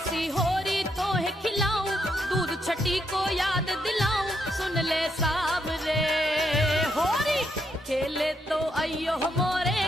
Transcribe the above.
देसी होरी तो है खिलाऊं, दूध छटी को याद दिलाऊं, सुन ले साब रे होरी खेले तो अयो मोरे